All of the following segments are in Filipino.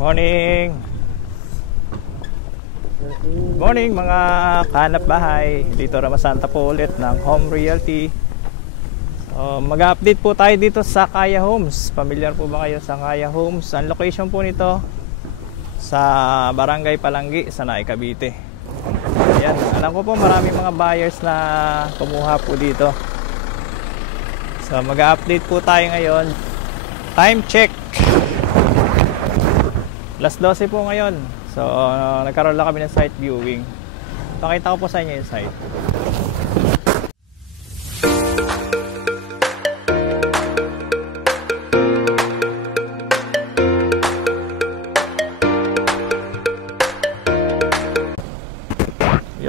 Morning! Morning mga kahanap bahay. Dito Ramasanta po ulit ng Home Realty. Mag-update po tayo dito sa Kaya Homes. Familiar po ba kayo sa Kaya Homes? Ang location po nito sa Barangay Palanggi, sa Naik, Cavite. Ayan, alam ko po maraming mga buyers na kumuha po dito. So mag-update po tayo ngayon. Time check, alas 12 po ngayon. So nagkaroon lang kami ng site viewing. Pakita ko po sa inyo yung site.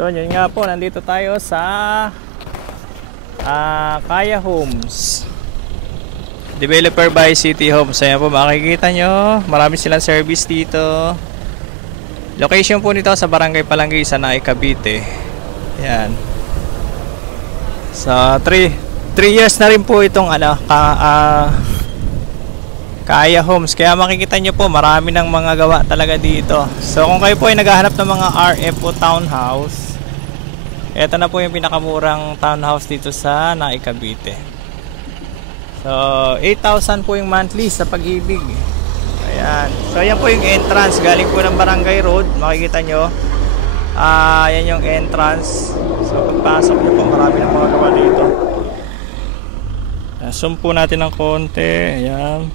Yun nga po, nandito tayo sa Kaya Homes, developer by City Homes. Ayan po, makikita nyo, marami silang service dito. Location po nito sa Barangay Palanggi, sa Naik, Cavite. Ayan. So 3 years na rin po itong Kaya Homes. Kaya makikita nyo po, marami ng mga gawa talaga dito. So kung kayo po ay naghahanap ng mga RF o townhouse, ito na po yung pinakamurang townhouse dito sa Naik, Cavite. So 8,000 po yung monthly sa Pag-ibig. Ayan. So ayan po yung entrance, galing po ng Barangay Road. Makikita nyo, ayan yung entrance. So pagpasok nyo po, marami ng mga gawa dito. Zoom po natin ng konti. Ayan.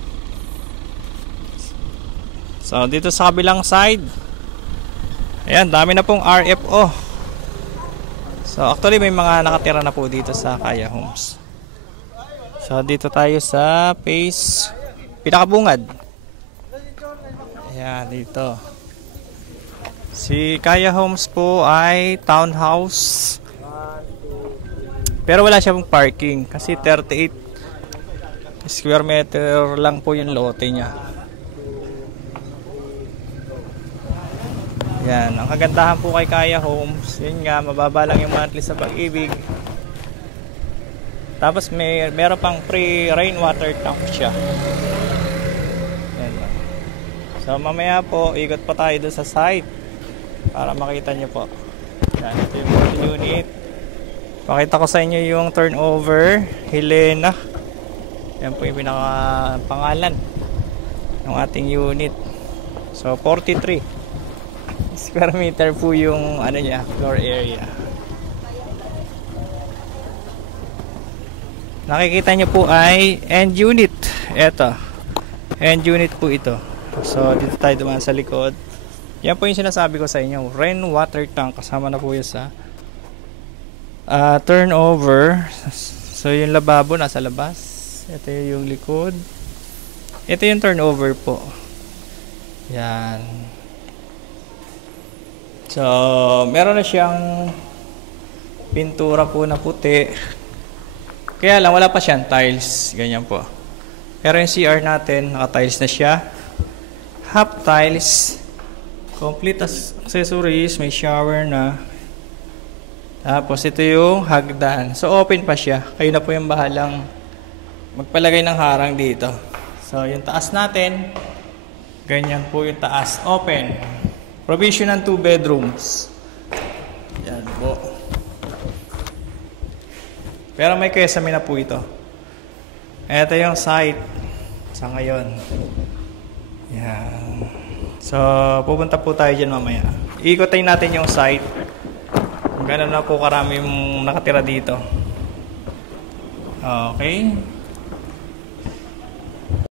So dito sa kabilang side, ayan, dami na pong RFO. So actually may mga nakatira na po dito sa Kaya Homes. So dito tayo sa phase pinakabungad. Ayan, dito. Si Kaya Homes po ay townhouse, pero wala siyang parking kasi 38 square meter lang po yung lote niya. Yan, ang kagandahan po kay Kaya Homes, yun nga, mababa lang yung monthly sa Pag-ibig. Tapos meron pang free rainwater tank siya. Yan. So mamaya po, ikot pa tayo doon sa site para makita nyo po. Yan, ito yung multi-unit. Pakita ko sa inyo yung turnover, Helena. Yan po yung pinaka pangalan ng ating unit. So 43 square meter po yung niya, floor area. Nakikita nyo po ay end unit. Eto, end unit po ito. So dito tayo dumaan sa likod. Yan po yung sinasabi ko sa inyo, rain water tank. Kasama na po yun sa turnover. So yung lababo nasa labas. Ito yung likod. Ito yung turnover po. Yan. So meron na siyang pintura po na puti. Kaya lang wala pa siyang tiles, ganyan po. Pero yung CR natin, naka-tiles na siya. Half tiles, complete accessories, may shower na. Tapos ito yung hagdan. So open pa siya. Kayo na po yung bahalang magpalagay ng harang dito. So yung taas natin, ganyan po yung taas, open. Provision ng 2 bedrooms. Yan po. Pero may kesame na po ito. Ito yung site sa ngayon. Yan. So pupunta po tayo dyan mamaya. Ikotin natin yung site. Ganun na po karami yung nakatira dito. Okay.